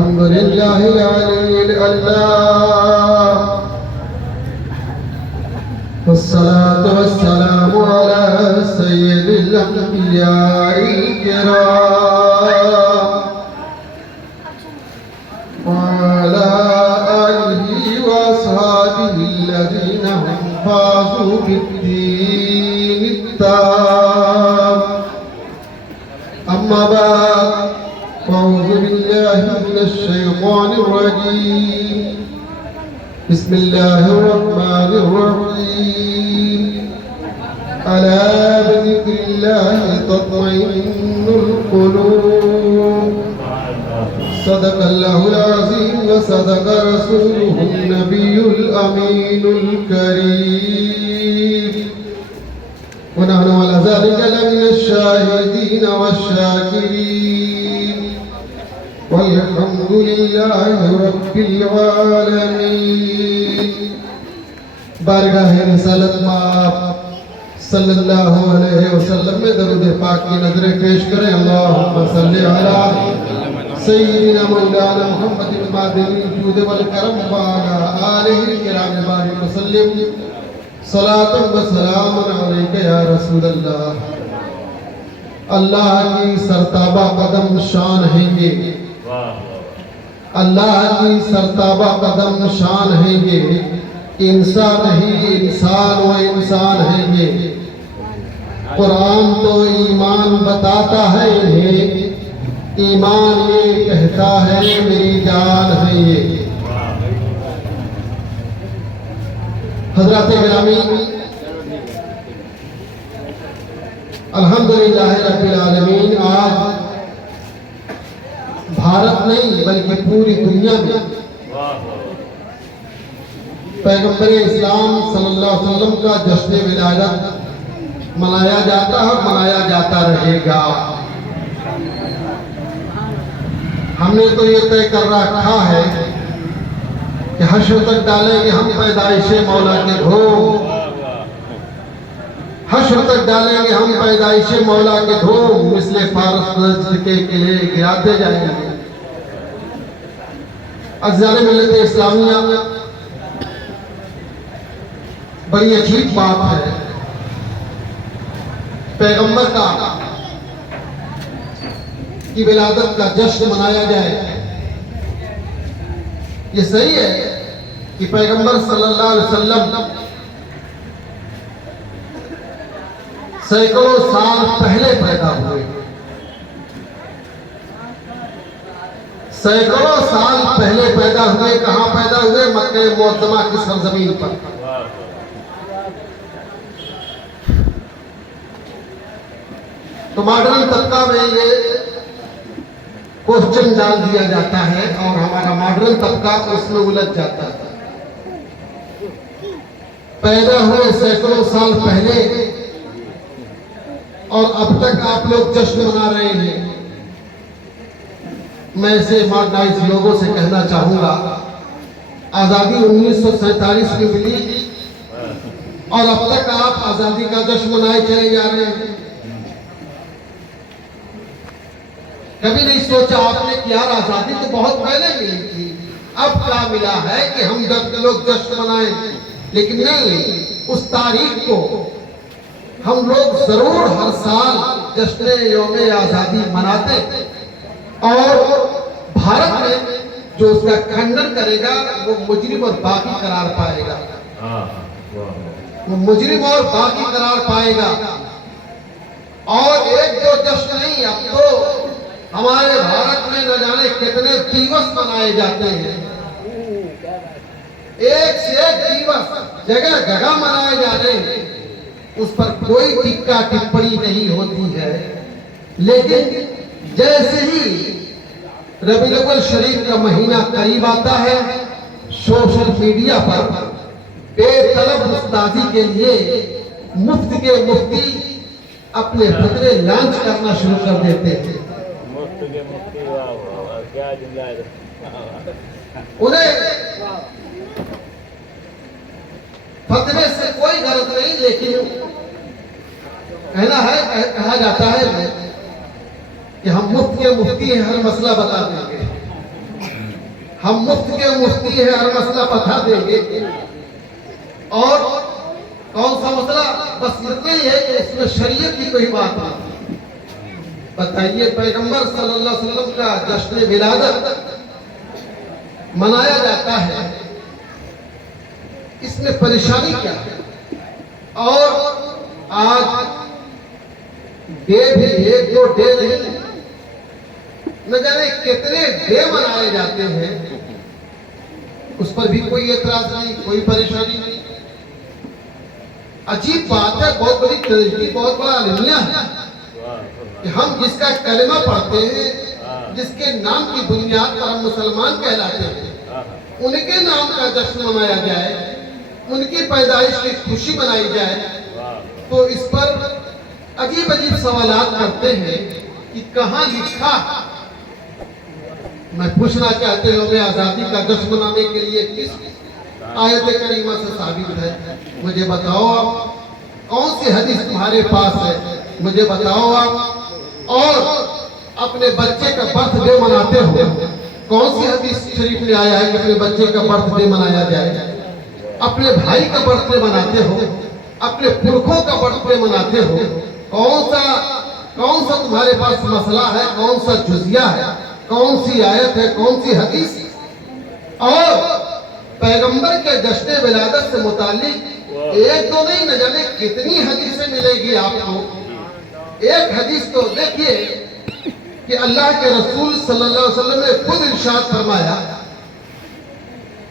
الحمد لله العلي العلام والصلاة والسلام على سيد الأنبياء الكرام وعلى آله وأصحابه الذين هم فازوا بالدين التام أما بعد أعوذ بالله من الشيطان الرجيم بسم الله الرحمن الرحيم ألا بذكر الله تطمئن القلوب صدق الله العظيم وصدق رسوله النبي الأمين الكريم ونحن على ذلك لمن الشاهدين والشاكرين والحمد لله رب العالمين بارگاہ رسالت مآب صلی اللہ علیہ وسلم میں درود پاک کی نظریں پیش کریں اللہم صلی علی سیدنا مولانا محمد المادن الجود والکرم وعلا آلہ الکرام بارک وسلم صلاة و سلام علیکہ یا رسول اللہ اللہ کی سرتابہ قدم شان ہیں یہ اللہ کی سرتابہ قدم شان ہیں یہ انسان نہیں انسان و انسان ہیں یہ قرآن تو ایمان بتاتا ہے انہیں ایمان یہ کہتا ہے میری جان ہے یہ حضرات گرامی الحمدللہ رب العالمین آج بھارت نہیں بلکہ پوری دنیا میں پیغمبر اسلام صلی اللہ علیہ وسلم کا جشن ولادت منایا جاتا ہے اور منایا جاتا رہے گا ہم نے تو یہ طے کر رکھا ہے کہ حشر تک ڈالیں گے ہم پیدائش مولا کے دھوم حشر تک ڈالیں گے ہم پیدائش مولا کے دھوم مثل فارس کے قلعے گراتے جائیں گے عزیزان ملت اسلامیہ بڑی عجیب بات ہے پیغمبر کی ولادت کا جشن منایا جائے یہ صحیح ہے کہ پیغمبر صلی اللہ علیہ وسلم سینکڑوں سال پہلے پیدا ہوئے سینکڑوں سال پہلے پیدا ہوئے کہاں پیدا ہوئے مکہ معظمہ کی سرزمین پر تو ماڈرن طبقہ میں یہ کوشچن ڈال دیا جاتا ہے اور ہمارا ماڈرن طبقہ اس میں الجھ جاتا ہے پیدا ہوئے سینکڑوں سال پہلے اور اب تک آپ لوگ جشن منا رہے ہیں میں اسے ماڈرنائز لوگوں سے کہنا چاہوں گا آزادی 1947 میں ملی اور اب تک آپ آزادی کا جشن منائے چلے جا رہے ہیں کبھی نہیں سوچا آپ نے کہ یار آزادی تو بہت پہلے ملی تھی اب کیا ملا ہے کہ ہم لوگ جشن منائیں لیکن نہیں اس تاریخ کو ہم لوگ ضرور ہر سال جشن یوم آزادی مناتے اور بھارت میں جو اس کا کھنڈن کرے گا وہ مجرم اور باغی قرار پائے گا وہ مجرم اور باغی قرار پائے گا اور ایک دو جشن نہیں اب تو ہمارے بھارت میں نہ جانے کتنے دیوس منائے جاتے ہیں ایک سے ایک دیوس جگہ جگہ منائے جا رہے ہیں اس پر کوئی ٹکا ٹپڑی نہیں ہوتی ہے لیکن جیسے ہی ربیع الاول شریف کا مہینہ قریب آتا ہے سوشل میڈیا پر بے طلب استاذی کے لیے مفت کے مفتی اپنے فتوے لانچ کرنا شروع کر دیتے ہیں انہیں فتوے سے کوئی غرض نہیں لیکن کہا جاتا ہے کہ ہم مفت کے مفتی ہیں ہر مسئلہ بتا دیں گے ہم مفت کے مفتی ہیں، ہر مسئلہ بتا دیں گے۔ اور کون سا مسئلہ؟ بس اتنا ہی ہے کہ اس میں شریعت کی کوئی بات نہیں۔ بتائیے، پیغمبر صلی اللہ علیہ وسلم کا جشن ولادت منایا جاتا ہے، اس میں پریشانی کیا ہے؟ اور آج ڈے بھی 1-2 ڈے نہیں، نہ جانے کتنے ڈے منائے جاتے ہیں، اس پر بھی کوئی اعتراض نہیں، کوئی پریشانی نہیں۔ عجیب بات ہے، بہت بڑی ترجیح، بہت بڑا المیہ ہے کہ ہم جس کا کلمہ پڑھتے ہیں، جس کے نام کی بنیاد پر ہم مسلمان کہلاتے ہیں، ان کے نام کا جشن منایا جائے، ان کی پیدائش کی خوشی منائی جائے، تو اس پر عجیب عجیب سوالات کرتے ہیں کہ کہاں لکھا؟ میں پوچھنا چاہتے ہوں میں آزادی کا جشن منانے کے لیے کس آیت کریمہ سے ثابت ہے؟ مجھے بتاؤ آپ، کون سی حدیث تمہارے پاس ہے؟ مجھے بتاؤ آپ۔ اور اپنے بچے کا برتھ ڈے مناتے ہو، کون سی حدیث شریف میں آیا ہے کہ اپنے بچے کا برتھ ڈے منایا جائے؟ اپنے بھائی کا برتھ ڈے مناتے ہو، اپنے پرکھوں کا برتھ ڈے مناتے ہو، کون سا تمہارے پاس مسئلہ ہے؟ کون سا جزیہ ہے؟ کون سی آیت ہے؟ کون سی حدیث؟ اور پیغمبر کے جشن ولادت سے متعلق 1-2 نہیں، نہ جانے کتنی حدیثیں ملے گی آپ کو۔ ایک حدیث تو دیکھیے کہ اللہ کے رسول صلی اللہ علیہ وسلم نے خود ارشاد فرمایا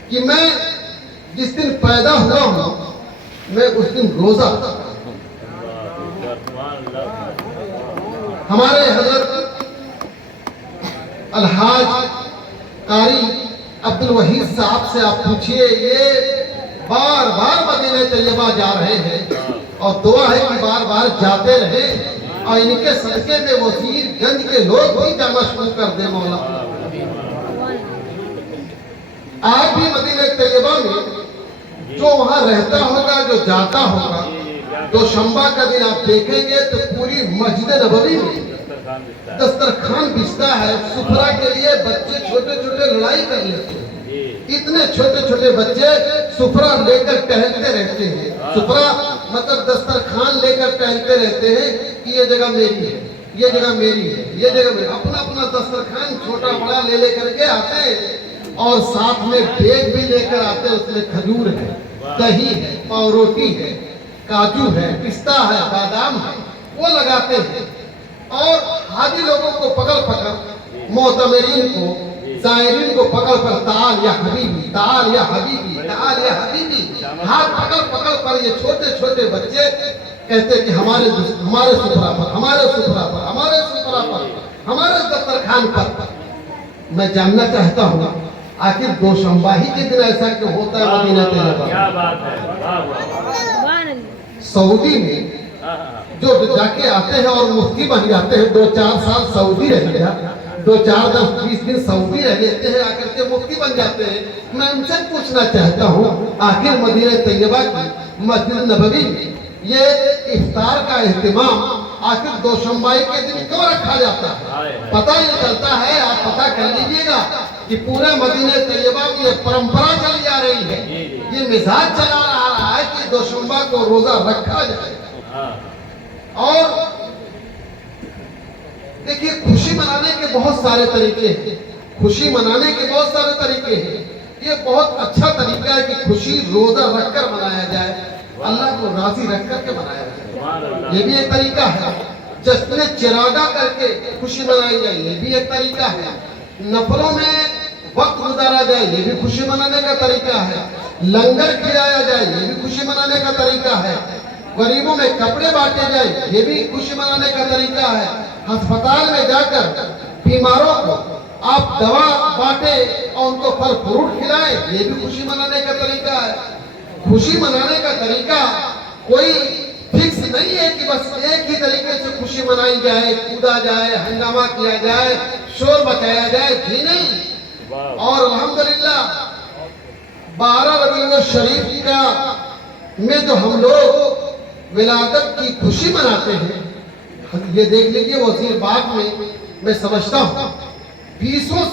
کہ میں جس دن پیدا ہوا ہوں، میں اس دن روزہ رکھتا ہوں۔ ہمارے حضرت الحاج قاری عبدالوحید صاحب سے آپ پوچھئے، یہ بار بار مدینہ طیبہ جا رہے ہیں اور دعا ہے کہ بار بار جاتے رہیں، اور ان کے صدقے میں وزیر گنج کے لوگ بھی جانا شروع کر دیں مولا۔ آج بھی مدینہ طیبہ میں جو وہاں رہتا ہوگا، جو جاتا ہوگا، دوشنبہ کا دن آپ دیکھیں گے تو پوری مسجد نبوی میں دسترخوان بچھتا ہے، سفرہ کے لیے بچے چھوٹے چھوٹے لڑائی کر لیتے ہیں، اتنے چھوٹے چھوٹے بچے سفرہ لے کر ٹہلتے رہتے ہیں، سفرہ مطلب دسترخوان لے کر ٹہلتے رہتے ہیں کہ یہ جگہ میری ہے، یہ جگہ میری ہے، یہ جگہ میری، اپنا اپنا دسترخوان چھوٹا بڑا لے کر کے آتے ہیں، اور ساتھ میں بیگ بھی لے کر آتے ہیں، اس میں کھجور ہے، دہی ہے، پاؤ روٹی ہے، کاجو ہے، پستہ ہے، بادام ہے، وہ لگاتے ہیں، اور حاجی لوگوں کو پکڑ معتمرین کو، زائرین کو پکڑ پر تعال یا حبیبی، تعال یا حبیبی، تعال یا حبیبی، ہاتھ پکڑ پر یہ چھوٹے چھوٹے بچے کہتے کہ ہمارے سفرہ پر، ہمارے سفرہ پر، ہمارے سفرہ پر، ہمارے دسترخوان پر۔ میں جاننا چاہتا ہوں آخر دوشنبہ ہی کے دن ایسا کیوں ہوتا ہے مدینہ طیبہ؟ کیا بات ہے! سعودی میں جو جا کے آتے ہیں اور مفتی بن جاتے ہیں، 2-4 سال سعودی رہ گیا، 2-4-10-20 دن سعودی رہ لیتے ہیں، آ کر کے مفتی بن جاتے ہیں۔ میں ان سے پوچھنا چاہتا ہوں آخر مدینہ طیبہ کی مسجد نبوی میں یہ افطار کا اہتمام آخر دوشنبہ کے دن کیوں رکھا جاتا ہے؟ پتہ یہ چلتا ہے، آپ پتہ کر لیجئے گا کہ پورے مدینہ طیبہ کی یہ پرمپرا چلی آ رہی ہے، یہ مزاج چلا آ رہا ہے کہ دوشنبہ کو روزہ رکھا جائے۔ اور دیکھیے، خوشی منانے کے بہت سارے طریقے ہیں، خوشی منانے کے بہت سارے طریقے ہیں۔ یہ بہت اچھا طریقہ ہے کہ خوشی روزہ رکھ کر منایا جائے، اللہ کو راضی رکھ کر کے منایا جائے، یہ بھی ایک طریقہ ہے۔ جشن چراغا کر کے خوشی منائی جائے، یہ بھی ایک طریقہ ہے۔ نفلوں میں وقت گزارا جائے، یہ بھی خوشی منانے کا طریقہ ہے۔ لنگر کھلایا جائے، یہ بھی خوشی منانے کا طریقہ ہے۔ غریبوں میں کپڑے بانٹے جائے، یہ بھی خوشی منانے کا طریقہ ہے۔ ہسپتال میں جا کر بیماروں کو آپ دوا بانٹے اور ان کو پھل فروٹ کھلائیں، یہ بھی خوشی منانے کا طریقہ ہے۔ خوشی منانے کا طریقہ کوئی فکس نہیں ہے کہ بس ایک ہی طریقے سے خوشی منائی جائے، کودا جائے، ہنگامہ کیا جائے، شور بچایا جائے، جی نہیں۔ اور الحمدللہ 12 ربیع الشریف کا میں جو ہم لوگ ولادت کی خوشی مناتے ہیں، یہ دیکھ لیجئے وزیر باغ میں سمجھتا ہوں 20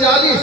40,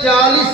40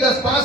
10-5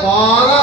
12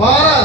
12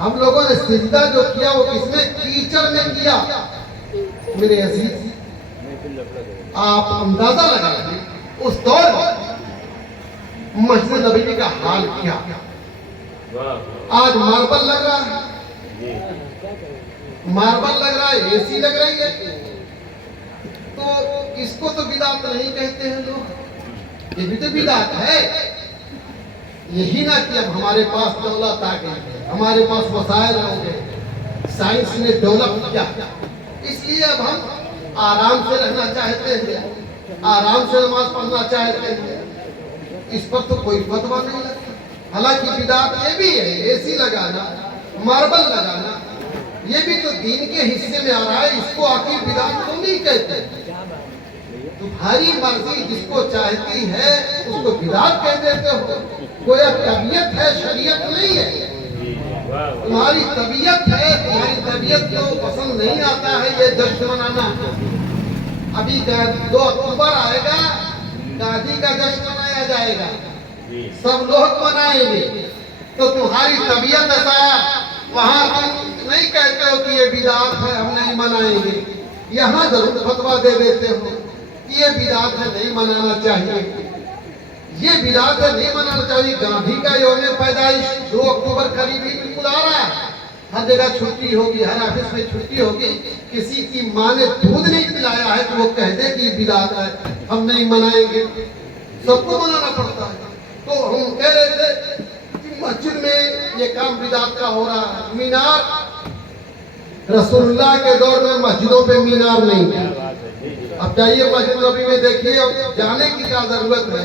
ہم لوگوں نے سجدہ جو کیا وہ کس میں؟ کیچڑ میں کیا. میرے عزیز آپ اندازہ لگائیں اس دور میں مسجد نبوی کا حال کیا. آج ماربل لگ رہا ہے، ماربل لگ رہا ہے، اے سی لگ رہی ہے، تو اس کو تو بدعت نہیں کہتے ہیں لوگ. یہ بھی تو بدعت ہے. یہی نہ کہ اب ہمارے پاس دولت آ گئی ہے، ہمارے پاس وسائل ہو گئے، سائنس نے ڈیولپ کیا، اس لیے اب ہم آرام سے رہنا چاہتے ہیں، آرام سے نماز پڑھنا چاہتے ہیں. اس پر تو کوئی فتویٰ نہیں لگتا. حالانکہ بدعت یہ بھی ہے، اے سی لگانا، ماربل لگانا، یہ بھی تو دین کے حصے میں آ رہا ہے. اس کو آخر بدعت تو نہیں کہتے. تمہاری مرضی جس کو چاہتی ہے اس کو بدعت کہہ دیتے ہو. گویا طبیعت ہے، شریعت نہیں ہے. تمہاری طبیعت ہے، تمہاری طبیعت کو پسند نہیں آتا ہے یہ جشن منانا. ابھی 2 اکتوبر آئے گا، گاندھی کا جشن منایا جائے گا، سب لوگ منائیں گے. تو تمہاری طبیعت ایسا ہے، وہاں تم نہیں کہتے ہو کہ یہ بدعت ہے ہم نہیں منائیں گے. یہاں ضرور فتویٰ دے دیتے ہو کہ یہ بدعت ہے نہیں منانا چاہیے، یہ بدعت ہے نہیں منانا چاہیے. گاندھی کا یوم پیدائش 2 اکتوبر قریب ہی بالکل آ رہا ہے. ہر جگہ چھٹی ہوگی، ہر آفس میں چھٹی ہوگی. کسی کی ماں نے دودھ نہیں پلایا ہے تو وہ کہتے کہ یہ بدعت ہے ہم نہیں منائیں گے. سب کو منانا پڑتا ہے. تو ہم کہہ رہے تھے کہ مسجد میں یہ کام بدعت کا ہو رہا ہے. مینار، رسول اللہ کے دور میں مسجدوں پہ مینار نہیں تھا. اب جائیے مسجد نبوی میں دیکھیے، اب جانے کی کیا ضرورت ہے.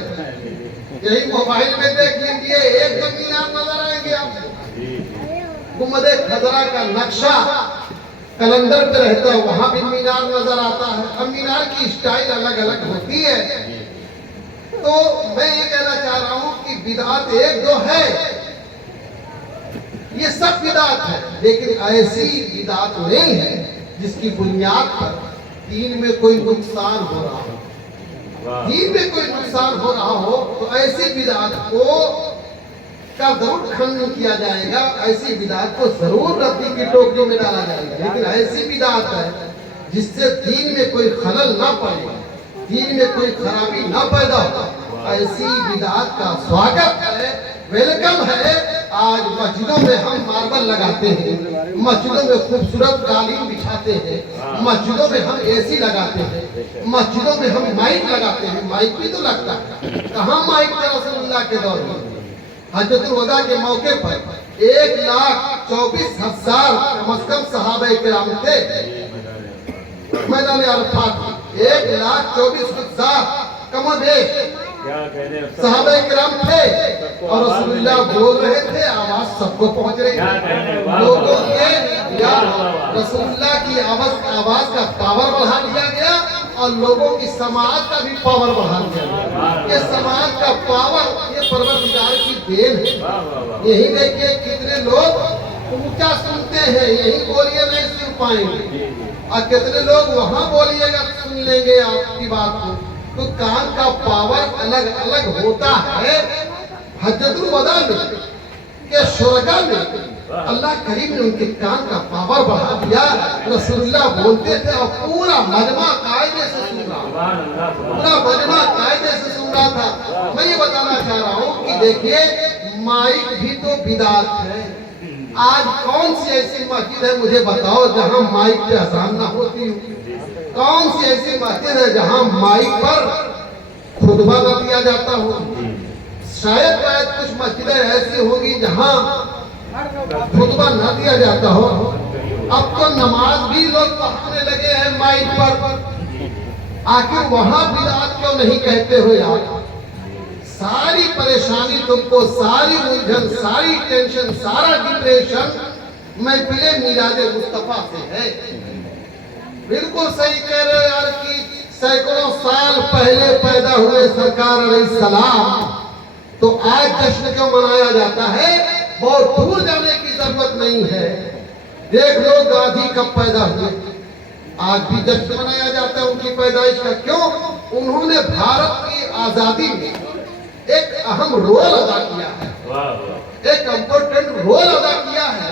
یہی موبائل میں دیکھ لیجیے، ایک دم مینار نظر آئیں گے آپ کو. گنبد خضرا کا نقشہ کلندر پہ رہتا ہے، وہاں بھی مینار نظر آتا ہے. اب مینار کی اسٹائل الگ الگ ہوتی ہے. تو میں یہ کہنا چاہ رہا ہوں کہ بدعت 1-2 ہے، یہ سب بدعت ہے، لیکن ایسی بدعت نہیں ہے جس کی بنیاد پر دین میں کوئی نقصان ہو رہا ہو. دین میں کوئی نقصان ہو رہا ہو تو ایسی بدعت کو کا ضرور کھنڈن کیا جائے گا، ایسی بدعت کو ضرور ردی کی ٹوکری میں ڈالا جائے گا. لیکن ایسی بدعت ہے جس سے دین میں کوئی خلل نہ پڑے، دین میں کوئی خرابی نہ پیدا ہو، ایسی بدعت کا سواگت ہے، ویلکم ہے. آج مسجدوں میں ہم ماربل لگاتے ہیں، مسجدوں میں خوبصورت قالین بچھاتے ہیں، مسجدوں میں ہم اے سی لگاتے ہیں، مسجدوں میں ہم مائک لگاتے ہیں. مائک بھی تو لگتا ہے. کہاں مائک تھا رسول اللہ کے دور میں؟ حجۃ الوداع کے موقع پر 1,24,000 کم از کم صحابہ کرام تھے. میدان عرفات 1,24,000 کم از بیش صحابہ کرام تھے، اور رسول اللہ بول رہے تھے، آواز سب کو پہنچ رہی تھی. لوگوں کے یا رسول اللہ کی آواز کا پاور بڑھا دیا گیا اور لوگوں کی سماعت کا بھی پاور بڑھا دیا گیا. یہ سماعت کا پاور یہ پروردگار کی دین ہے. یہی دیکھیے کتنے لوگ اونچا سنتے ہیں، یہی بولیے نہیں سن پائیں گے، اور کتنے لوگ وہاں بولیے گا سن لیں گے آپ کی بات کو. تو کان کا پاور الگ الگ ہوتا ہے. حجۃ الوداع میں کہ شرکا میں اللہ کریم نے ان کے کان کا پاور بڑھا دیا. رسول اللہ بولتے تھے اور پورا مجمع قاعدے سے سن رہا، پورا مجمع قاعدے سے سن رہا تھا. میں یہ بتانا چاہ رہا ہوں کہ دیکھیے مائک بھی تو بدعت ہے. آج کون سی ایسی مسجد ہے مجھے بتاؤ جہاں مائک پہ اذان نہ ہوتی ہو؟ کون سی ایسی مسجد ہے جہاں مائک پر خطبہ نہ دیا جاتا ہو؟ شاید کچھ مسجدیں ایسی ہوگی جہاں خطبہ نہ دیا جاتا ہو. اب تو نماز بھی لوگ پڑھنے لگے ہیں مائک پر. آخر وہاں بدعت کیوں نہیں کہتے ہو یار؟ ساری پریشانی تم کو، ساری الجھن، ساری ٹینشن، سارا ڈپریشن محفل میلاد مصطفیٰ سے ہے. بالکل صحیح کہہ رہے ہو یار کہ سینکڑوں سال پہلے پیدا ہوئے سرکار علیہ السلام، تو آج جشن کیوں منایا جاتا ہے؟ بہت دور جانے کی ضرورت نہیں ہے. دیکھ لو گاندھی کب پیدا ہوئے، آج بھی جشن منایا جاتا ہے ان کی پیدائش کا. کیوں؟ انہوں نے بھارت کی آزادی میں ایک اہم رول ادا کیا ہے، ایک امپورٹنٹ رول ادا کیا ہے.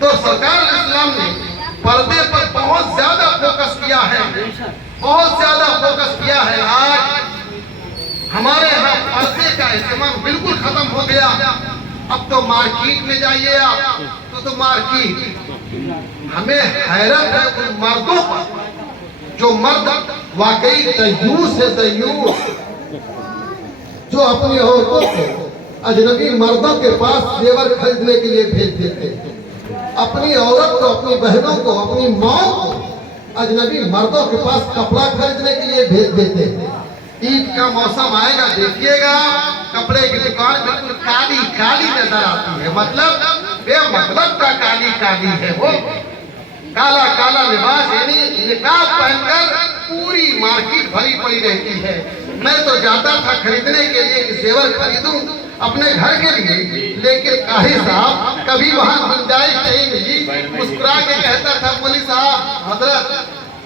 تو سرکار اسلام نے پردے پر بہت زیادہ فوکس کیا ہے، بہت زیادہ فوکس کیا ہے۔ آج ہمارے ہاں پردے کا اہتمام بالکل ختم ہو گیا۔ اب تو مارکیٹ میں جائیے آپ تو مارکیٹ، ہمیں حیرت ہے ان مردوں پر جو مرد واقعی دیوس ہے، دیوس، جو اپنی عورتوں کو اجنبی مردوں کے پاس زیور خریدنے کے لیے بھیج دیتے ہیں، اپنی عورت کو، اپنی بہنوں کو، اپنی ماں کو اجنبی مردوں کے پاس کپڑا خریدنے کے لیے بھیج دیتے ہیں۔ عید کا موسم آئے گا، دیکھیے گا کپڑے کی دکان بالکل کالی کالی نظر آتی ہے، مطلب بے مطلب کا کالی کالی ہے، وہ کالا کالا لباس، یعنی نقاب پہن کر پوری مارکیٹ بھری پڑی رہتی ہے۔ میں تو جاتا تھا خریدنے کے لیے کہ زیور خریدوں اپنے گھر کے لیے، لیکن قاضی صاحب کبھی وہاں گنجائش نہیں ملی، مسکرا کے کہتا تھا مولوی صاحب حضرت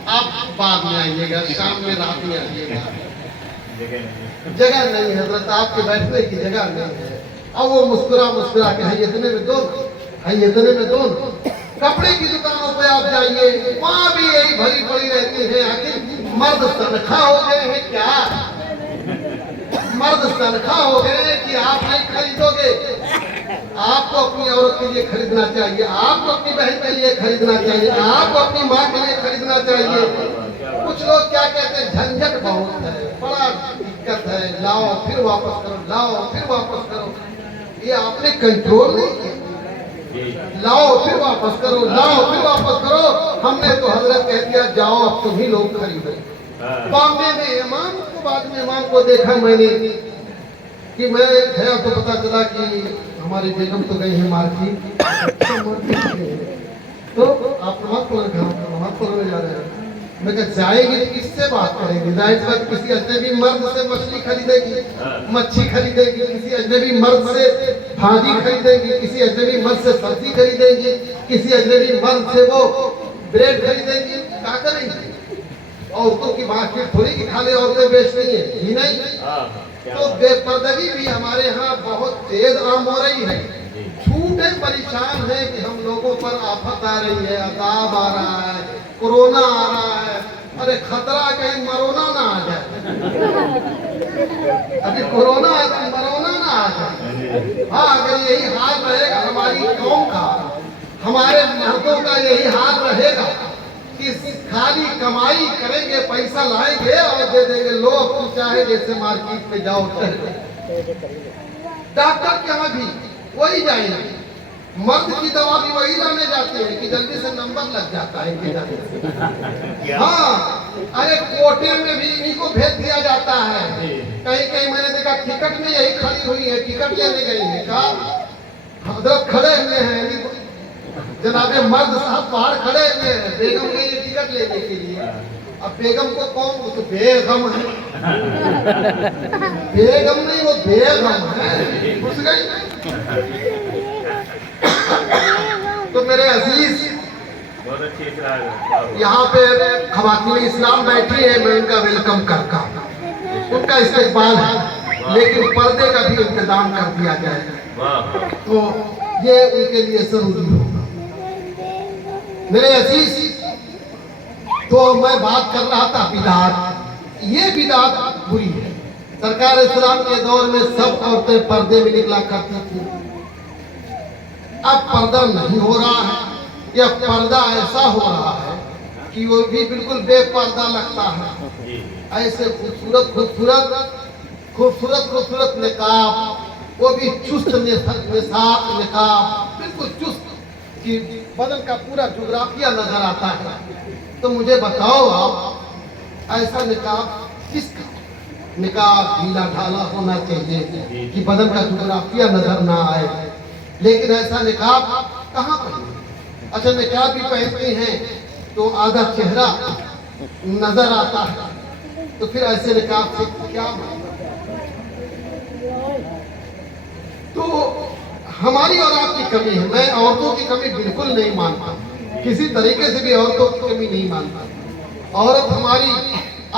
آپ بعد میں آئیے گا، شام میں رات میں آئیے گا، جگہ نہیں حضرت، آپ کے بیٹھنے کی جگہ نہیں ہے۔ اب وہ مسکرا کے ہے اتنے میں دونوں کپڑے کی دکانوں پہ آپ جائیے، وہاں بھی یہی بھری پڑی رہتی ہے۔ آخر مرد تنخواہ ہو گئے ہیں کیا؟ مرد تنخواہ ہو گئے ہیں کہ آپ نہیں خریدو گے؟ آپ کو اپنی عورت کے لیے خریدنا چاہیے، آپ کو اپنی بہن کے لیے خریدنا چاہیے، آپ کو اپنی ماں کے لیے خریدنا چاہیے۔ کچھ لوگ کیا کہتے ہیں، جھنجھٹ بہت ہے، بڑا دقت ہے، لاؤ پھر واپس کرو، لاؤ پھر واپس کرو۔ یہ آپ نے کنٹرول نہیں کیا، لاؤ پھر واپس کرو، لاؤ پھر واپس کرو۔ ہم نے تو حضرت کہہ دیا جاؤ اب تم ہی لوگ خریدو۔ بامبے میں امام کو، بعد میں امام کو دیکھا میں نے کہ میں گیا تو پتا چلا کہ ہماری بیگم تو گئی ہے مارکیٹ، تو آپ نماز پڑھنے جا رہے ہیں۔ میں کہا جائے گی کس سے بات کریں گے؟ ظاہر بات کسی اجنبی مرد سے مچھلی خریدے گی، مچھی خریدے گی، کسی اجنبی مرد سے بھاجی خریدے گی، کسی اجنبی مرد سے سبزی خریدے گی، کسی اجنبی مرد سے وہ بریڈ خریدے گی، کیا کریں گے؟ عورتوں کی مارکیٹ تھوڑی کی کھالے عورتیں بیچ رہی ہیں، ہی نہیں۔ تو بے پردگی بھی ہمارے ہاں بہت تیز عام ہو رہی ہے۔ جھوٹے پریشان ہیں کہ ہم لوگوں پر آفت آ رہی ہے، عذاب آ رہا ہے، کورونا آ رہا ہے۔ ارے خطرہ کہیں مرونا نہ آ جائے، ابھی کورونا ہے تو مرونا نہ آ جائے۔ ہاں اگر یہی حال رہے گا ہماری قوم کا، ہمارے مردوں کا یہی حال رہے گا کہ خالی کمائی کریں گے، پیسہ لائیں گے اور دے دیں گے، لوگ تو چاہے جیسے مارکیٹ میں جاؤ، ڈاکٹر کے یہاں بھی وہی جائیں گے، مرد کی دوا بھی وہی لانے جاتے ہیں کہ جلدی سے نمبر لگ جاتا ہے۔ ہاں ارے کوٹے میں بھی انہیں کو بھیج دیا جاتا ہے، کہیں میں نے دیکھا ٹکٹ میں یہی کھڑی ہوئی ہے، ٹکٹ لینے گئی ہے، کہا حضرت کھڑے ہوئے ہیں، جناب مرد صاحب باہر کھڑے ہوئے ہیں بیگم کے لیے ٹکٹ لینے کے لیے۔ اب بیگم کو کون؟ وہ تو بیگم ہے، بیگم نہیں وہ بیگم ہے، گھس گئی۔ تو میرے عزیز یہاں پہ خواتین اسلام بیٹھی ہیں، میں ان کا ویلکم کرتا ہوں، ان کا استقبال ہے، لیکن پردے کا بھی انتظام کر دیا جائے تو یہ ان کے لیے ضروری ہوگا۔ میرے عزیز تو میں بات کر رہا تھا بدعت، یہ بدعت بری ہے۔ سرکار اسلام کے دور میں سب عورتیں پردے میں نکلا کرتی تھی، اب پردہ نہیں ہو رہا ہے، یا پردہ ایسا ہو رہا ہے کہ وہ بھی بالکل بے پردہ لگتا ہے۔ ایسے خوبصورت نقاب، وہ بھی چست نقاب، بالکل چست، کہ بدن کا پورا جغرافیہ نظر آتا ہے۔ تو مجھے بتاؤ آپ ایسا نقاب کس کا؟ نقاب ڈھیلا ڈھالا ہونا چاہیے کہ بدن کا جغرافیہ نظر نہ آئے، لیکن ایسا نقاب کہاں پہنے؟ اچھا نقاب بھی پہنتے ہیں تو آدھا چہرہ نظر آتا ہے، تو پھر ایسے نقاب سے کیا مطلب؟ تو ہماری اور آپ کی کمی ہے۔ میں عورتوں کی کمی بالکل نہیں مانتا، کسی طریقے سے بھی عورتوں کی کمی نہیں مانتا۔ عورت ہماری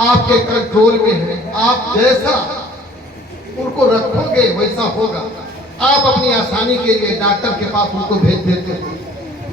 آپ کے کنٹرول میں ہے، آپ جیسا ان کو رکھو گے ویسا ہوگا۔ آپ اپنی آسانی کے لیے ڈاکٹر کے پاس ان کو بھیج دیتے ہیں،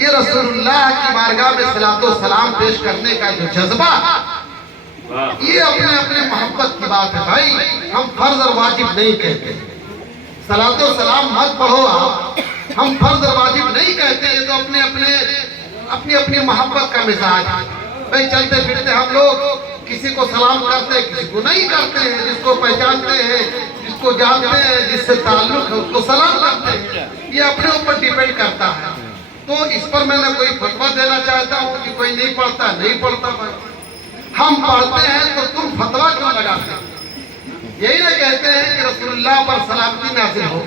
یہ رسول اللہ کی بارگاہ میں صلاۃ و سلام پیش کرنے کا جو جذبہ، یہ اپنے اپنے محبت کی بات ہے بھائی. ہم فرض اور واجب نہیں کہتے، صلاۃ و سلام مت پڑھو آپ، ہم فرض اور واجب نہیں کہتے. یہ تو اپنی اپنی محبت کا مزاج ہے بھائی. چلتے پھرتے ہم لوگ کسی کو سلام کرتے ہیں، کسی کو نہیں کرتے ہیں. جس کو پہچانتے ہیں، جس کو جانتے ہیں، جس سے تعلق ہے، اس کو سلام کرتے ہیں. یہ اپنے اوپر ڈیپینڈ کرتا ہے. تو اس پر میں نے کوئی فتویٰ دینا چاہتا ہوں کہ کوئی نہیں پڑھتا، نہیں پڑھتا بھائی. ہم پڑھتے ہیں تو تم فتویٰ کیوں لگاتے ہیں؟ یہی نہ کہتے ہیں کہ رسول اللہ پر سلامتی نازل ہو،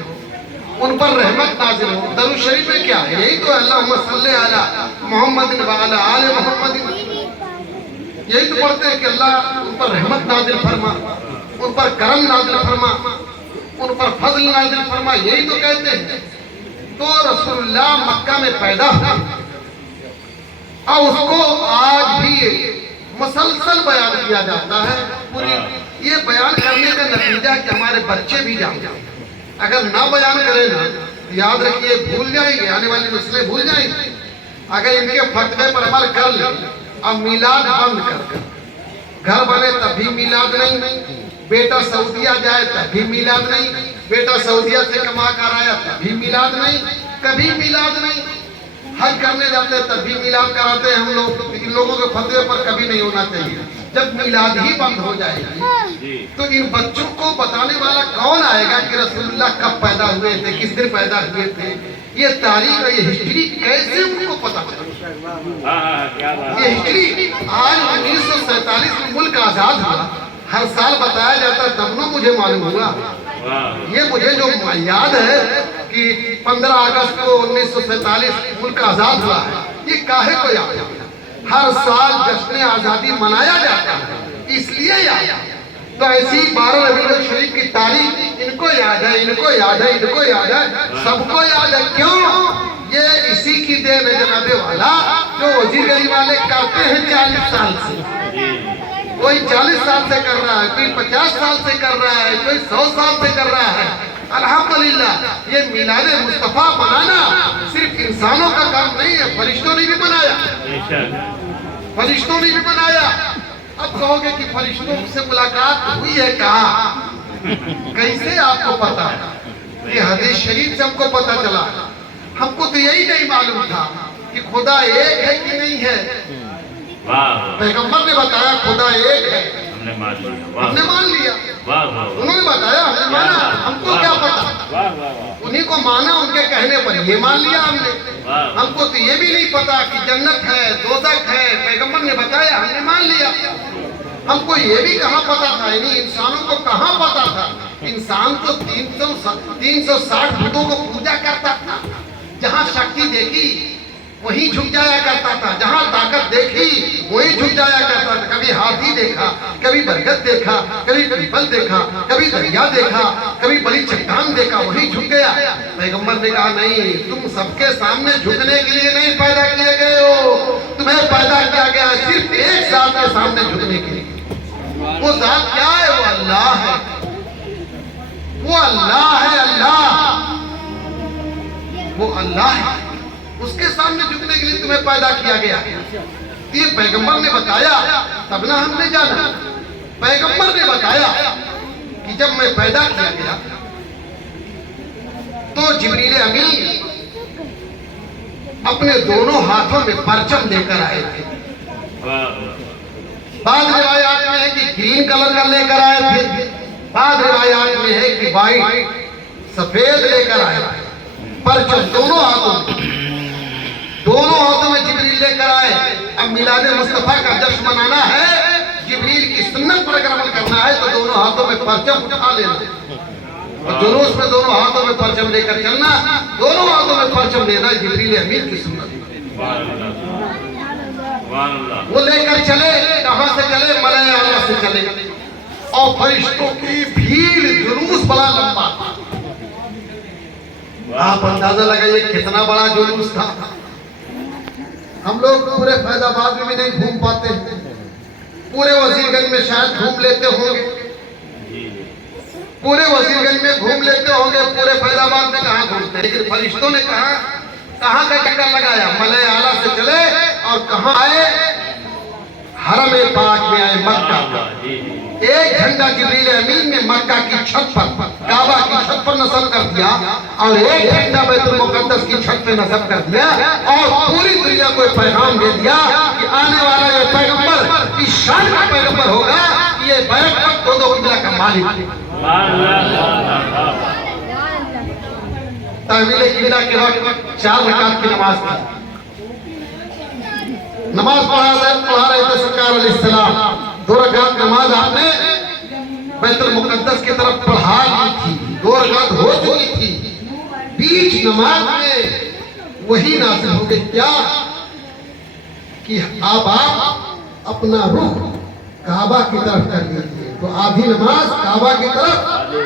ان پر رحمت نازل ہو. درود شریف میں کیا ہے؟ یہی تو ہے، اللہم صلی علی محمد وعلی آل محمد. یہی تو پڑھتے ہیں کہ اللہ ان پر رحمت نازل فرما، ان پر کرم نازل فرما، ان پر فضل نازل فرما. یہی تو کہتے ہیں. تو رسول اللہ مکہ میں پیدا ہوئے اور اس کو آج بھی مسلسل بیان کیا جاتا ہے. یہ بیان کرنے کا نتیجہ کہ ہمارے بچے بھی جانتے ہیں. اگر نہ بیان کریں نا یاد رکھیے بھول جائیں گے، آنے والی نسلیں بھول جائیں گے. اگر ان کے فتوے پر عمل کر لیں، اب میلاد بند کر گھر بنے تب بھی میلاد نہیں، بیٹا سعودیہ جائے تب بھی میلاد نہیں، بیٹا سعودیہ سے کما کر آیا تب بھی میلاد نہیں، کبھی میلاد نہیں. حج کرنے جاتے ہیں تب بھی میلاد کراتے ہیں ہم لوگ. ان لوگوں کے فتوے پر کبھی نہیں ہونا چاہیے. جب میلاد ہی بند ہو جائے گی تو ان بچوں کو بتانے والا کون آئے گا کہ رسول اللہ کب پیدا ہوئے تھے، کس دن پیدا ہوئے تھے؟ یہ تاریخ اور یہ ہسٹری کیسے ان کو پتا چلا؟ یہ ہسٹری آج 1947 میں ملک آزاد ہوا، ہر سال بتایا جاتا تب نہ مجھے معلوم ہوا. یہ مجھے جو یاد ہے کہ 15 اگست کو 1947 ملک آزاد ہوا ہے، یہ کاہے کو یاد ہے؟ ہر سال جشن آزادی منایا جاتا ہے، اس لیے یاد ہے. تو ایسی 12 ربیع الشریف کی تاریخ ان کو یاد ہے، ان کو یاد ہے، ان کو یاد ہے، سب کو یاد ہے. کیوں؟ یہ اسی کی دین ہے جناب والا، جو وزیر گری والے کرتے ہیں 40 سال سے. کوئی 40 سال سے کر رہا ہے، کوئی 50 سال سے کر رہا ہے، کوئی 100 سال سے کر رہا ہے. الحمدللہ یہ میلاد مصطفیٰ بنانا صرف انسانوں کا کام نہیں ہے، فرشتوں نے بھی بنایا، فرشتوں نے بھی بنایا. اب کہو گے کہ فرشتوں سے ملاقات ہوئی ہے کہاں؟ کیسے آپ کو پتا ہے؟ یہ حدیث شریف سے ہم کو پتا چلا. ہم کو تو یہی نہیں معلوم تھا کہ خدا ایک ہے کہ نہیں ہے. پیغمبر نے بتایا خدا ایک ہے، ہم نے مان لیا. انہوں نے بتایا ہم نے مانا. ہم کو کیا پتا؟ انہیں کو مانا، ان کے کہنے پر یہ مان لیا ہم نے. ہم کو تو یہ بھی نہیں پتا کہ جنت ہے، دوزخ ہے. پیغمبر نے بتایا ہم نے مان لیا. ہم کو یہ بھی کہاں پتا تھا، یعنی انسانوں کو کہاں پتا تھا؟ انسان تو 360 بتوں کو پوجا کرتا تھا. جہاں شکتی دیکھی وہیں جھک جایا کرتا تھا، جہاں طاقت دیکھی وہیں جھک جایا کرتا تھا. کبھی ہاتھی دیکھا، کبھی برگد دیکھا، کبھی پیپل دیکھا، کبھی دریا دیکھا، کبھی بڑی چٹان دیکھا، وہیں جھک گیا. پیغمبر نے کہا نہیں، تم سب کے سامنے جھکنے کے لیے نہیں پیدا کیے گئے ہو، تمہیں پیدا کیا گیا ہے صرف ایک ذات کے سامنے جھکنے کے لیے. وہ ذات کیا ہے؟ وہ اللہ ہے. وہ اللہ ہے. اللہ وہ اللہ ہے. اس کے سامنے جھکنے کے لیے تمہیں پیدا کیا گیا. یہ پیغمبر نے بتایا تب نہ ہم نے جانا. پیغمبر نے بتایا کہ جب میں پیدا کیا گیا تو جبریل امین اپنے دونوں ہاتھوں میں پرچم لے کر آئے تھے. بعض روایات میں ہے کہ گرین کلر کا لے کر آئے تھے، بعض روایات میں ہے کہ وائٹ سفید لے کر آئے تھے. پرچم دونوں ہاتھوں میں جبریل لے کر آئے. اب میلاد مصطفیٰ کا جشن منانا ہے، جبریل کی سنت پر اگر عمل کرنا ہے تو دونوں ہاتھوں میں پرچم اٹھا لینا اور جلوس میں دونوں ہاتھوں میں پرچم لے کر چلنا. دونوں ہاتھوں میں پرچم لینا جبریل امین کی سنت. وہ لے کر چلے. کہاں سے چلے؟ ملائے اعلیٰ سے چلے. اور فرشتوں کی بھیڑ، جلوس بڑا لمبا. آپ اندازہ لگائیے کتنا بڑا جلوس تھا. ہم لوگ پورے فیض آباد میں بھی نہیں گھوم پاتے، پورے وزیر گنج میں شاید گھوم لیتے ہوں گے، پورے وزیر گنج میں گھوم لیتے ہوں گے، پورے فیض آباد میں کہاں گھومتے. لیکن فرشتوں نے کہا کہاں کا چکر لگایا؟ ملائے اعلیٰ سے چلے اور کہاں آئے؟ حرم پاک میں آئے، مکہ میں۔ ایک جھنڈا جبریل امین نے مکہ کی چھت پر، کعبہ کی چھت پر نصب کر دیا، اور ایک جھنڈا بیت المقدس کی چھت پہ نصب کر دیا، اور پوری دنیا کو یہ پیغام دے دیا کہ آنے والا یہ پیغمبر اس شان کا پیغمبر ہوگا کہ یہ بیک وقت دو قبلہ کا مالک ہے۔ تحویل قبلہ کے وقت 4 رکعت کی نماز تھی، نماز پڑھا رہے تھے سرکار علیہ السلام، 2 رکعت نماز آپ نے بیت المقدس کی طرف پڑھا لی تھی، 2 رکعت ہو چکی تھی، بیچ نماز میں وہی نازل ہو گئی کیا کہ اب آپ اپنا رخ کعبہ کی طرف کر لیجیے، تو آدھی نماز کعبہ کی طرف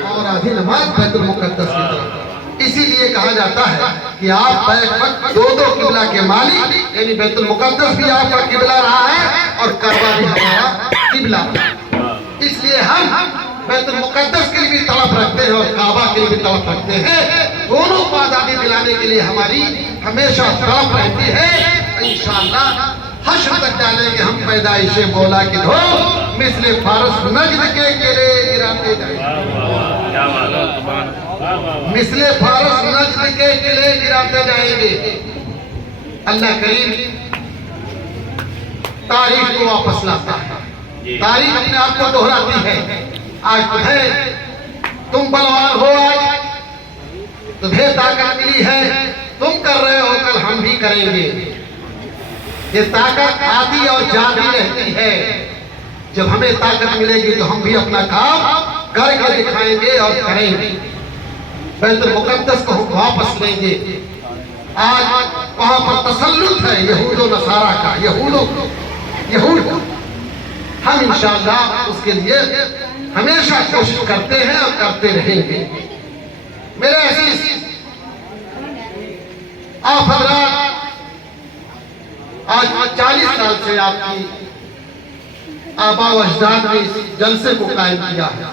اور آدھی نماز بیت المقدس کی طرف۔ اسی لیے کہا جاتا ہے کہ آپ بیک وقت 2 قبلہ کے مالک، یعنی بیت المقدس بھی آپ کا قبلہ رہا ہے اور کعبہ بھی ہمارا قبلہ۔ اس لیے ہم بیت المقدس کے لیے بھی طلب رکھتے ہیں اور کعبہ کے لیے بھی طلب رکھتے ہیں، دونوں کو آزادی دلانے کے لیے ہماری ہمیشہ طلب رہتی ہے۔ انشاءاللہ حشر تک ڈالیں گے ہم پیدائش مولا کی دھو، مثل فارس نجد کے قلعے گراتے جائیں گے، مثل فارس نجد کے قلعے گراتے جائیں گے۔ اللہ کریم تاریخ کو واپس لاتا ہے، تاریخ اپنے آپ کو دہراتی ہے۔ آج تم بلوان ہو، آج تمہیں طاقت ملی ہے، تم کر رہے ہو، کل ہم بھی کریں گے۔ یہ طاقت آتی اور جاتی رہتی ہے، جب ہمیں طاقت ملے گی تو ہم بھی اپنا کام کر کے دکھائیں گے اور کریں گے۔ بیت المقدس کو ہم واپس لیں گے۔ آج وہاں پر تسلط ہے یہود و نصارہ کا، یہود۔ ہم انشاءاللہ اس کے لیے ہمیشہ کوشش کرتے ہیں اور کرتے رہیں گے۔ میرے عزیز، آپ حضرات آج 40 سال سے آپ کی آبا و اجداد نے اس جلسے کو قائم کیا ہے،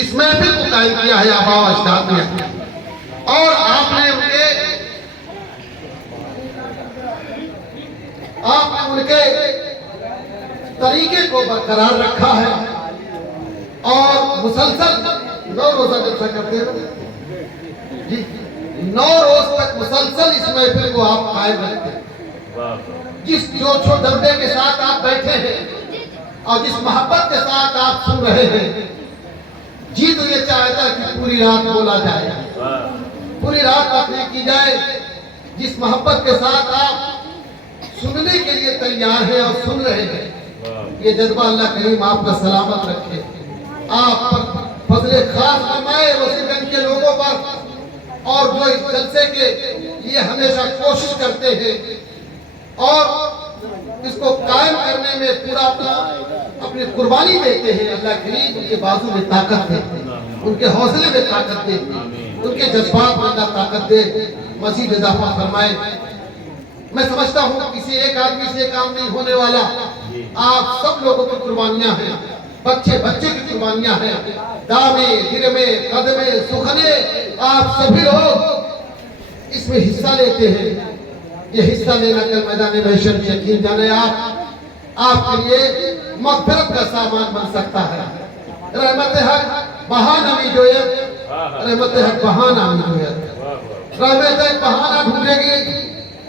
اس محفل کو قائم کیا ہے آبا و اجداد نے، اور آپ نے ان کے طریقے کو برقرار رکھا ہے، اور مسلسل 9 روزہ جلسہ کرتے ہیں جی، 9 روز تک مسلسل اس محفل کو آپ قائم رکھتے ہیں۔ جس جوش و جذبے کے ساتھ آپ بیٹھے ہیں اور جس محبت کے ساتھ آپ سن رہے ہیں، جی تو یہ چاہتا ہے کہ پوری رات بولا جائے، پوری رات تقریر کی جائے۔ جس محبت کے ساتھ آپ سننے کے لیے تیار ہیں اور سن رہے ہیں، یہ جذبہ اللہ کریم آپ کا سلامت رکھے، آپ پر فضل خاص فرمائے وسیع گنج کے لوگوں پر، اور جو اس جلسے کے لیے ہمیشہ کوشش کرتے ہیں اور اس کو قائم کرنے میں پورا اپنی قربانی دیتے ہیں، اللہ کریم ان کے بازو میں طاقت دے، ان کے حوصلے میں طاقت دے، ان کے جذبات میں اللہ طاقت دے، مزید اضافہ فرمائے۔ میں سمجھتا ہوں کسی ایک آدمی سے کام نہیں ہونے والا، آپ سب لوگوں کی قربانیاں ہیں، بچے کی قربانیاں ہیں، دامے، گرمے، قدمے، سخنے، آپ سبھی لوگ اس میں حصہ لیتے ہیں۔ یہ حصہ لینا کل میدان محشر میں یقین جانے آپ کے لیے مغفرت کا سامان بن سکتا ہے۔ رحمت حق بہانہ بھی جویت، رحمت حق بہانہ بھی جویت، رحمت حق بہانہ ڈھونڈے گی،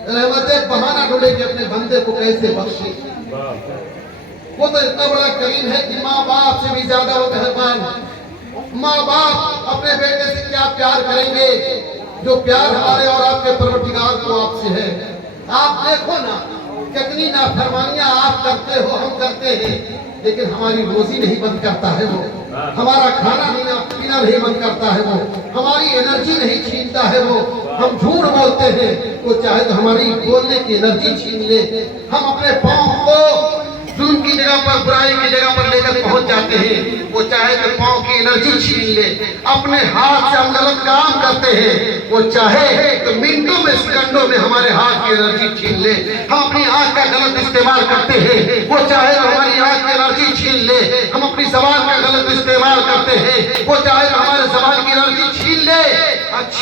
رحمت حق بہانہ ڈھونڈے گی اپنے بندے کو کیسے بخشے۔ وہ تو اتنا بڑا کریم ہے کہ ماں باپ سے بھی زیادہ وہ مہربان ہے۔ ماں باپ اپنے بیٹے سے کیا پیار کریں گے جو پیار ہمارے اور آپ کے پروردگار کو آپ سے ہے۔ آپ دیکھو نا کتنی نافرمانیاں آپ کرتے ہو، ہم کرتے ہیں، لیکن ہماری روزی نہیں بند کرتا ہے وہ، ہمارا کھانا پینا نہیں بند کرتا ہے وہ، ہماری انرجی نہیں چھینتا ہے وہ۔ ہم جھوٹ بولتے ہیں، وہ چاہے تو ہماری بولنے کی انرجی چھین لے۔ ہم اپنے پاؤں کو ظلم کی جگہ پر، برائی کی جگہ پر لے کر پہنچ جاتے ہیں، وہ چاہے تو پاؤں کی انرجی چھین لے۔ اپنے ہاتھ سے ہم غلط کام کرتے ہیں، وہ چاہے تو منٹوں میں سیکنڈوں میں ہمارے ہاتھ کی انرجی چھین لے۔ ہم اپنی آنکھ کا غلط استعمال کرتے ہیں، وہ چاہے تو ہماری آنکھ کی انرجی چھین لے۔ ہم اپنی زبان کا غلط استعمال کرتے ہیں، وہ چاہے تو ہمارے زبان کی انرجی چھین لے۔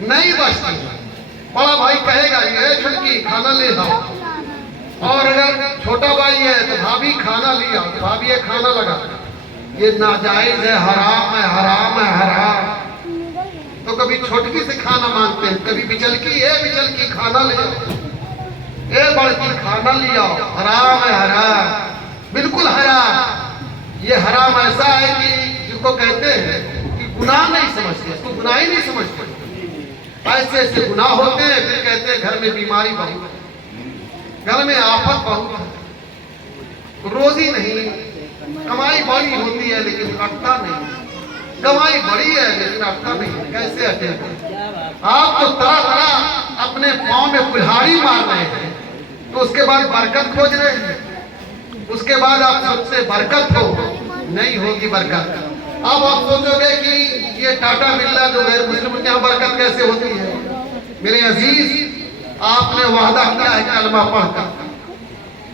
نہیں بچتی. بڑا بھائی کہے گا یہ چھٹکی کھانا لے آؤ، اور اگر چھوٹا بھائی ہے تو بھابھی کھانا لے آؤ، بھابھی یہ کھانا لگا. یہ ناجائز ہے، حرام ہے، حرام ہے، حرام. تو کبھی چھوٹکی سے کھانا مانگتے ہیں، کبھی بچلکی ہے، بچلکی کھانا لے آؤ، اے بڑکی کھانا لے آؤ. حرام ہے، حرام، بالکل حرام. یہ حرام ایسا ہے کہ جس کو کہتے ہیں کہ گناہ نہیں سمجھتے، اس کو گناہ ہی نہیں سمجھتے. ایسے ایسے گناہ ہوتے ہیں، پھر کہتے ہیں گھر میں بیماری بہت ہے، گھر میں آفت بہت ہے، روزی نہیں. کمائی بڑی ہوتی ہے لیکن رکھتا نہیں، کمائی بڑی ہے لیکن رکھتا نہیں. کیسے اٹے گا؟ آپ تو طرح طرح اپنے پاؤں میں کلہاڑی مار رہے ہیں، تو اس کے بعد برکت کھوج رہے ہیں. اس کے بعد آپ سب سے برکت ہو، نہیں ہوگی برکت. اب آپ سوچو گے کہ یہ ٹاٹا برلا جو غیر مسلم کے یہاں برکت کیسے ہوتی ہے. میرے عزیز، آپ نے وعدہ کیا ہے کلمہ پڑھ کر.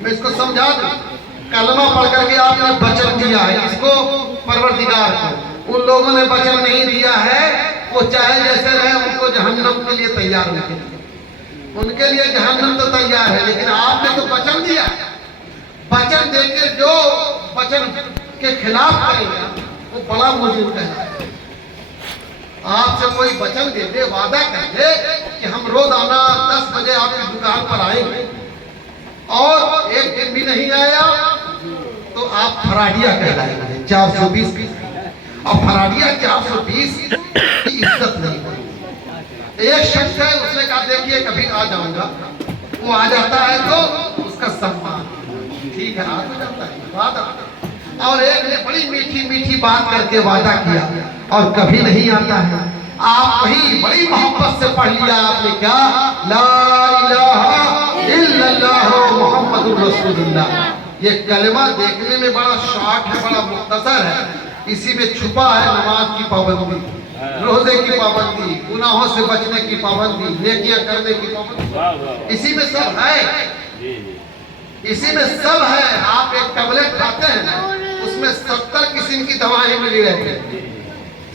میں اس کو سمجھا دوں. کلمہ پڑھ کر کے آپ نے بچن دیا ہے اس کو، پروردگار کو. ان لوگوں نے بچن نہیں دیا ہے، وہ چاہے جیسے رہے، ان کو جہنم کے لیے تیار نہیں. ان کے لیے جہنم تو تیار ہے، لیکن آپ نے تو بچن دیا. بچن دے کے جو بچن کے خلاف کرے گا وہ بڑا مجرم ہے. آپ سے کوئی بچن دے دے، وعدہ کر دے کہ ہم روزانہ 10 بجے آپ کی دکان پر آئیں گے، اور ایک دن بھی نہیں آیا تو آپ فراڈیا کہلائیں گے. 420 کی، اور فراڈیا 420 کی عزت نہیں ہوئی. ایک شخص ہے، اس نے کہا دیکھیے کبھی آ جاؤں گا. وہ آ جاتا ہے تو اس کا سمان ٹھیک ہے، آ جاتا ہے وعدہ. اور ایک نے بڑی میٹھی میٹھی بات کر کے وعدہ کیا اور کبھی نہیں آتا ہے. آپ وہی بڑی محبت سے پڑھ لیا آپ نے کیا؟ لا الہ الا اللہ محمد الرسول اللہ. یہ کلمہ دیکھنے میں بڑا شارٹ ہے، بڑا مختصر ہے. اسی میں چھپا ہے نماز کی پابندی، روزے کی پابندی، گناہوں سے بچنے کی پابندی، نیکیاں کرنے کی پابندی. اسی میں سب ہے، اسی میں سب ہے. آپ ایک ٹیبلٹ کھاتے ہیں نا، اس میں 70 قسم کی دوائیں ملی رہتی ہیں.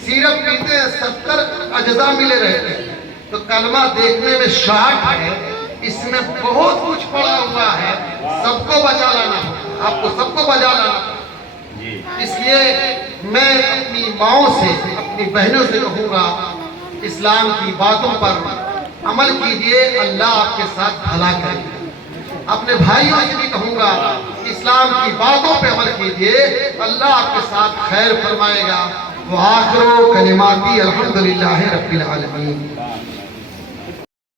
سیرپ پیتے ہیں، 70 اجزاء ملے رہتے ہیں. تو کلمہ دیکھنے میں شارٹ ہے، اس میں بہت کچھ پڑا ہوا ہے. سب کو بچا لانا، آپ کو سب کو بچا لانا. اس لیے میں اپنی ماؤں سے، اپنی بہنوں سے کہوں گا، اسلام کی باتوں پر عمل کیجئے، اللہ آپ کے ساتھ بھلا کرے. اپنے بھائیوں سے بھی کہوں گا، اسلام کی باتوں پہ عمل کیجئے، اللہ آپ کے ساتھ خیر فرمائے گا. وآخر کلماتی الحمدللہ رب العالمین.